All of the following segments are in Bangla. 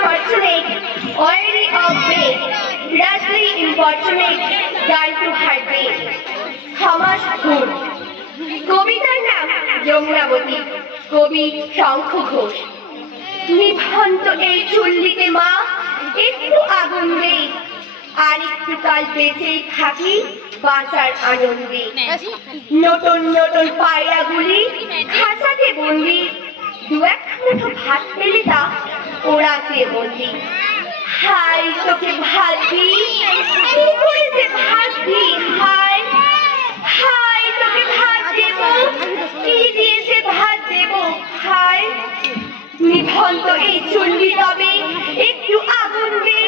unfortunate, oily of way, rashly importunate, done to her way. Thomas Ghosh. কবিতার নাম যমুনাবতী, কবি শঙ্খ ঘোষ। নিভন্ত এই চুল্লিতে মা একটু আগুন দে, আর একটু কাল বেঁচেই থাকি বাঁচার আনন্দে। নতুন নতুন পায়রাগুলি খাঁচাতে বন্দি, দু এক মুঠো ভাত পেলে তা ওড়াতে বন্দি। হাই তোকে ভাত দি, কি করে যে ভাত দি, হাই হাই তোকে ভাত দেব, কি দিয়ে যে ভাত দেব, হাই। নিভন্ত এই চুল্লি তবে একটু আগুন দে,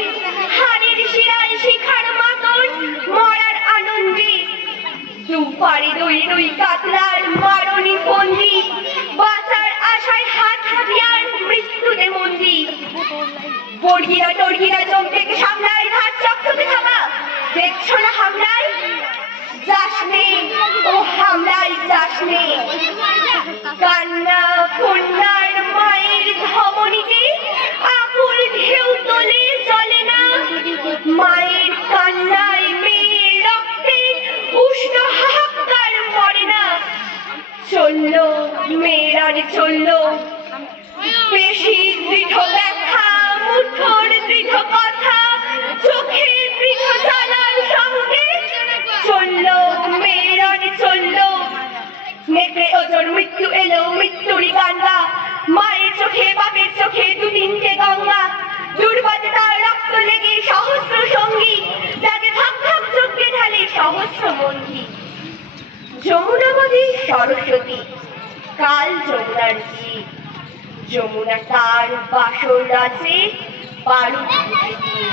হাড়ের শিরায় শিখার মতন মরার আনন্দে। দুপারে দুই দুই কাতলার মারণী ফন্দি, বাঁচার আশায় হাত হাতিয়ার মৃত্যুতে মন্দি। বর্গিরা টর্গিরা চোখ থেকে সামলায় ধার চকচকে থাকা, দেখছো না হামলায় যাসনে, ও হামলায় যাসনে। কান্না কন্যার মায়ের ধমনীতে আকুল ঢেউ তোলে চলে না, মায়ের কান্নায় মেয়ের রক্তে উষ্ণ হাহাকার মরে না। চলল মেয়েরানি চলল, পেশি দৃঢ় ব্যথা, মুঠোর দৃঢ় কথা, চোখে দৃঢ় জ্বালার সঙ্গে চলল মেয়েরানি চলল। নেকড়ে ওজন মৃত্যু এলো, মৃত্যুরই কান্না, মায়ের চোখে বাপের চোখে দু তিনটে গঙ্গা। দুর্বাতে তার রক্ত লেগে সহস্র সঙ্গী, যাকে ধাক ধাক চোখে ঢালে সহস্র বন্ধী। যমুনাবতী সরস্বতী, কাল যমুনার জি, যমুনা তার বাসর রাজে বারুদ দিয়ে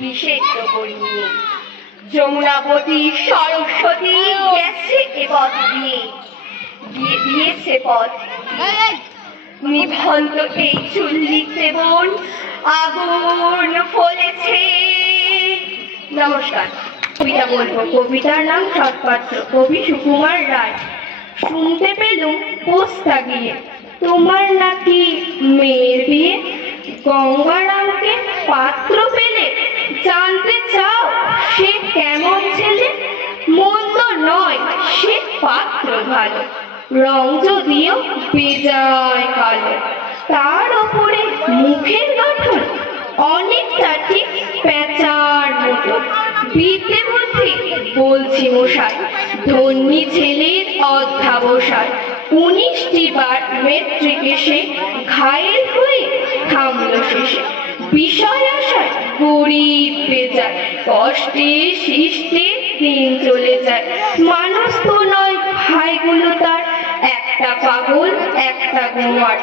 নিষেধ করিয়ে। যমুনাবতী সরস্বতী গেছে এ পথ দিয়ে, দিয়েছে পথ। নিভন্ত এই চুল্লিতে বোন আগুন ফলেছে। নমস্কার। কবিতা বলবো, কবিতার নাম সৎপাত্র, কবি সুকুমার রায়। শুনতে পেলুম পোস্তা গিয়ে তোমার নাকি মেয়ের বিয়ে, গঙ্গারামকে পাত্র পেলে জানতে চাও সে কেমন ছেলে। মন্দ নয় সে পাত্র ভালো, রং যদিও বেজায় কালো, তার ওপরে মুখের গঠন অনেকটা ঠিক পেঁচার মতো। বিদ্যে বুদ্ধি বলছি মশাই, ধন্যী ছেলের অধ্যাবসায়। 19টি বার মেট্রিক এসে ঘায়েল হয়ে থামল শেষে, বিষয় আশায় গরিব বেজায়, কষ্টে শিষ্টে দিন চলে যায়। মানুষ তো নয় ভাইগুলো তার, একটা পাগল একটা গোয়ার,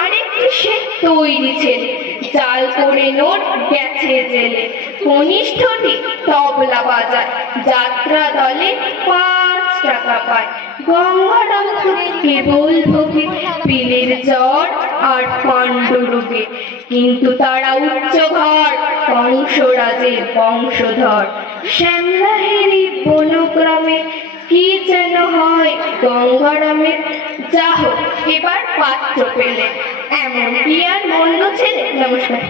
আরেকটি সে তৈরি ছেলে, জাল করে নোট গেছে জেলে। কনিষ্ঠটি তবলা বাজায়, যাত্রা দলে 5 টাকা পায়। গঙ্গারাম কেবল ভোগে পিলের জ্বর আর পাণ্ডুরোগে, কিন্তু তারা উচ্চ ঘর, কংসরাজের বংশধর। শ্যামলাহেরি বনগ্রামে কি যেন হয় গঙ্গারামের, যা হোক এবার পাত্র পেলে, এমন কি আর মন্দ ছেলে। নমস্কার।